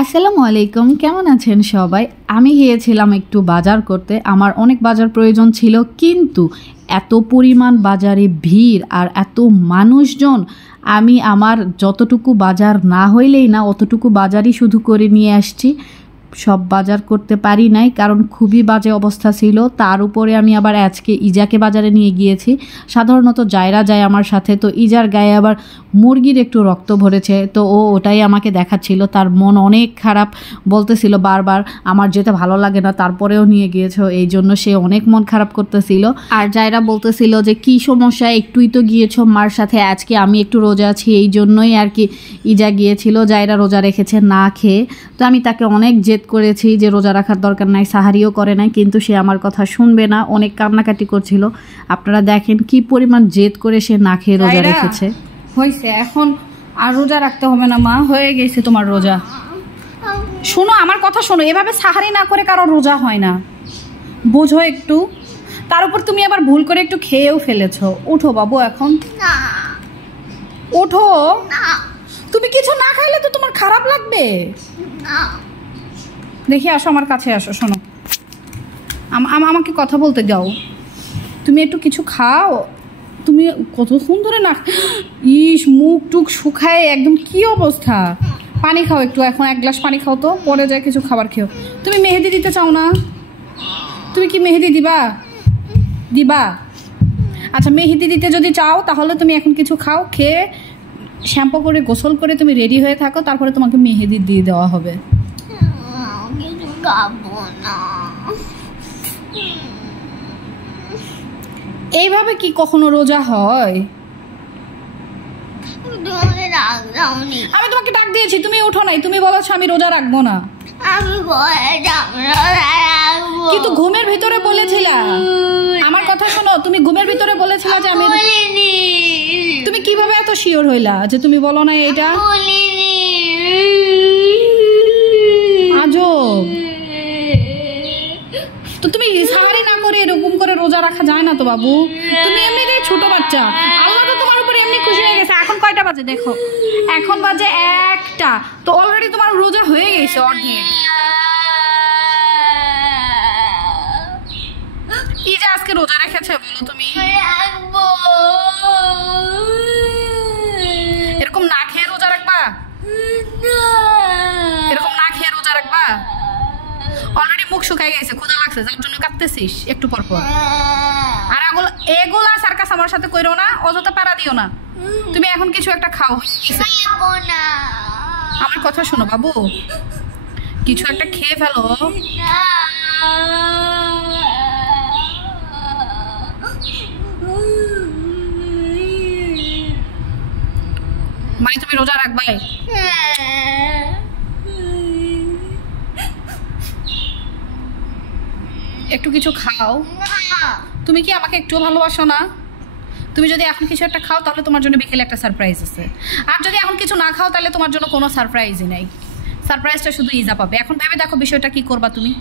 আসসালামু আলাইকুম, কেমন আছেন সবাই? আমি গিয়েছিলাম একটু বাজার করতে। আমার অনেক বাজার প্রয়োজন ছিল, কিন্তু এত পরিমাণ বাজারে ভিড় আর এত মানুষজন, আমি আমার যতটুকু বাজার না হইলেই না অতটুকু বাজারই শুধু করে নিয়ে আসছি। সব বাজার করতে পারি নাই, কারণ খুবই বাজে অবস্থা ছিল। তার উপরে আমি আবার আজকে ইজাকে বাজারে নিয়ে গিয়েছি। সাধারণত জায়রা যায় আমার সাথে, তো ইজার গায়ে আবার মুরগির একটু রক্ত ভরেছে, তো ওটাই আমাকে দেখাচ্ছিল। তার মন অনেক খারাপ, বলতেছিল বারবার আমার যেতে ভালো লাগে না, তারপরেও নিয়ে গিয়েছো, এই জন্য সে অনেক মন খারাপ করতেছিল। আর জায়রা বলতেছিল যে কি সমস্যা, একটুই তো গিয়েছো মার সাথে, আজকে আমি একটু রোজা আছি এই জন্যই আর কি ইজা গিয়েছিল। জায়রা রোজা রেখেছে না খেয়ে, তো আমি তাকে অনেক জেদ করেছি যে রোজা রাখার দরকার নাই, সাহারিও করে নাই, কিন্তু সে আমার কথা শুনবে না, অনেক কান্নাকাটি করছিল। আপনারা দেখেন কি পরিমাণ জেদ করে সে না খেয়ে রোজা রেখেছে। হয়েছে, এখন আর রোজা রাখতে হবে না মা, হয়ে গেছে তোমার রোজা। শোনো আমার কথা শোনো, এভাবে সাহারি না করে কারো রোজা হয় না, বোঝো একটু। তার উপর তুমি আবার ভুল করে একটু খেয়েও ফেলেছো। উঠো বাবু, এখন ওঠো। তুমি কিছু না খাইলে তো তোমার খারাপ লাগবে। দেখি আসো, আমার কাছে আসো, শোনো আমাকে কথা বলতে দাও। তুমি একটু কিছু খাও। তুমি কতক্ষণ ধরে না, ইস মুখ টুক শুকায় একদম, কি অবস্থা। পানি খাও একটু, এখন এক গ্লাস পানি খাও, তো পরে যায় কিছু খাবার খেও। তুমি মেহেদি দিতে চাও না? তুমি কি মেহেদি দিবা? দিবা? আচ্ছা, মেহেদি দিতে যদি চাও তাহলে তুমি এখন কিছু খাও, খেয়ে শ্যাম্পু করে গোসল করে তুমি রেডি হয়ে থাকো, তারপরে তোমাকে মেহেদি দিয়ে দেওয়া হবে। এইভাবে কি কখনো রোজা হয়? আমি তোমাকে ডাক দিয়েছি, তুমি উঠো নাই, তুমি বলেছো আমি রোজা রাখবো না। কিন্তু ঘুমের ভিতরে বলেছিলা, আমার কথা শোনো, তুমি ঘুমের ভিতরে বলেছিলা যে আমি। তুমি কিভাবে এত শিওর হইলা যে তুমি বলো না এটা? আজব। তো তুমি সাহারি না করে এরকম করে রোজা রাখা যায় না তো বাবু। তুমি এমনিতেই ছোট বাচ্চা, আল্লাহ তো তোমার উপরে এমনি খুশি হয়ে গেছে। এখন কয়টা বাজে দেখো, এখন বাজে 1টা, তো অলরেডি তোমার রোজা হয়ে গেছে অর্ধেক। কি যে আজকে রোজা রেখেছে বলো তুমি? এরকম না খেয়ে রোজা রাখবা? এরকম না খেয়ে রোজা রাখবা? অলরেডি মুখ শুকাই গেছে, ক্ষুধা লাগছে, যার জন্য কাঁদতেছিস একটু পর পর। আর এগুলা সার্কাস আমার সাথে কইরো না, অযথা প্যারা দিও না। তুমি এখন কিছু একটা খাও। আমার কথা শোনো বাবু, কিছু একটা খেয়ে ফেলো। মানে তুমি রোজা রাখবাই? একটু কিছু খাও। তুমি কি আমাকে একটু ভালোবাসো না? তুমি যদি এখন কিছু একটা খাও তাহলে তোমার জন্য বিকেলে একটা সারপ্রাইজ আছে, আর যদি এখন কিছু না খাও তাহলে তোমার জন্য কোনো সারপ্রাইজই নাই। সারপ্রাইজটা শুধু ইজা পাবে। এখন ভেবে দেখো বিষয়টা কি করবা তুমি।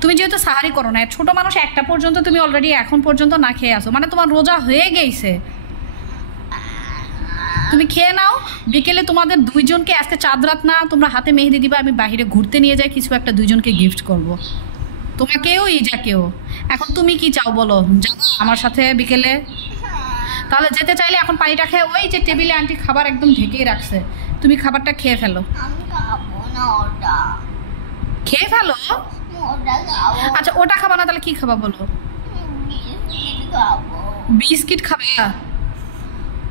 তুমি যেহেতু সাহারি করো না, ছোট মানুষ, 1টা পর্যন্ত তুমি অলরেডি এখন পর্যন্ত না খেয়ে আসো, মানে তোমার রোজা হয়ে গেছে। তুমি খেয়ে নাও, বিকেলে তোমাদের দুইজনকে, আজকে চাঁদ রাত না, তোমরা হাতে মেহেদি দিবা, আমি বাইরে ঘুরতে নিয়ে যাই, কিছু একটা দুইজনকে গিফট করব, তোমাকেও ইজাকেও। এখন তুমি কি চাও বলো, যাবো আমার সাথে বিকেলে? তাহলে যেতে চাইলে এখন পানিটা খেয়ে, ওই যে টেবিলে আন্টি খাবার একদম ঢেকেই রাখছে, তুমি খাবারটা খেয়ে ফেলো। খেয়ে ফেলো। আচ্ছা, ওটা খাবা না, তাহলে কি খাবা বলো? বিস্কিট খাবা?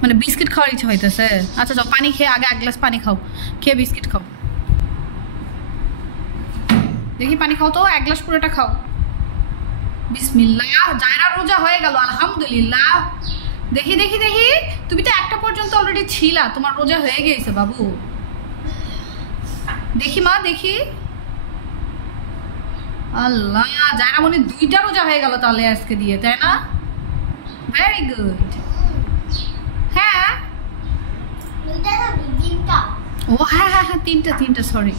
মানে বিস্কিট খাওয়ার ইচ্ছা হইতেছে? আচ্ছা যাও, পানি খেয়ে আগে 1 গ্লাস পানি খাও, খেয়ে বিস্কিট খাও। দেখি পানি খাও তো, 1 গ্লাস পুরোটা খাও। বিসমিল্লাহ। জায়রা রোজা হয়ে গেল, আলহামদুলিল্লাহ। দেখি দেখি দেখি, তুমি তো 1টা পর্যন্ত অলরেডি ছিলা, তোমার রোজা হয়ে গেছে বাবু। দেখি মা, দেখি। আল্লাহ, জায়রা মনে 2টা রোজা হয়ে গেল তাহলে আজকে দিয়ে, তাই না? Very good. হ্যাঁ, ও হ্যাঁ হ্যাঁ হ্যাঁ, 3টা, সরি।